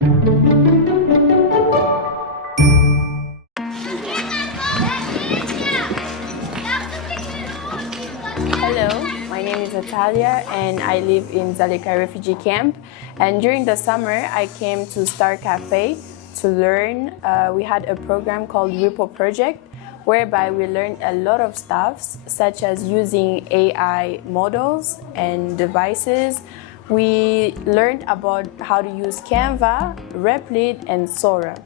Hello, my name is Natalia and I live in Zaleka refugee camp. And during the summer, I came to Star Cafe to learn. We had a program called Repo Project, whereby we learned a lot of stuff, such as using AI models and devices. We learned about how to use Canva, Replit, and Sora.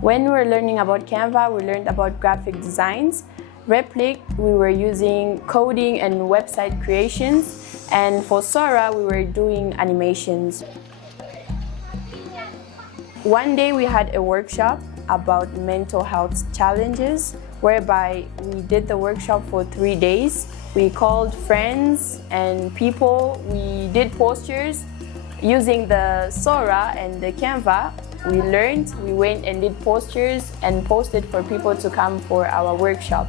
When we were learning about Canva, we learned about graphic designs. Replit, we were using coding and website creations. And for Sora, we were doing animations. One day we had a workshop about mental health challenges, whereby we did the workshop for 3 days. We called friends and people. We did postures using the Sora and the Canva. We learned, we went and did postures and posted for people to come for our workshop.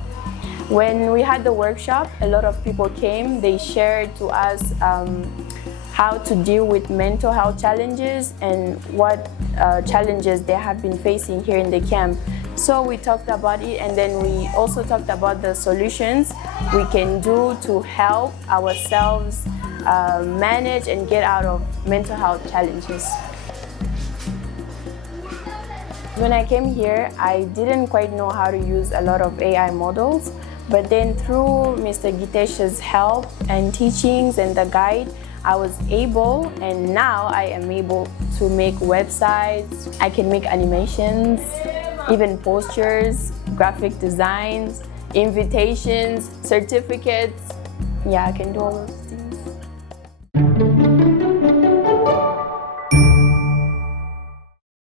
When we had the workshop, a lot of people came. They shared to us how to deal with mental health challenges and what challenges they have been facing here in the camp. So we talked about it, and then we also talked about the solutions we can do to help ourselves manage and get out of mental health challenges. When I came here, I didn't quite know how to use a lot of AI models, but then through Mr. Gitesh's help and teachings and the guide, I was able, and now I am able to make websites. I can make animations, even postures, graphic designs, invitations, certificates. Yeah, I can do all those.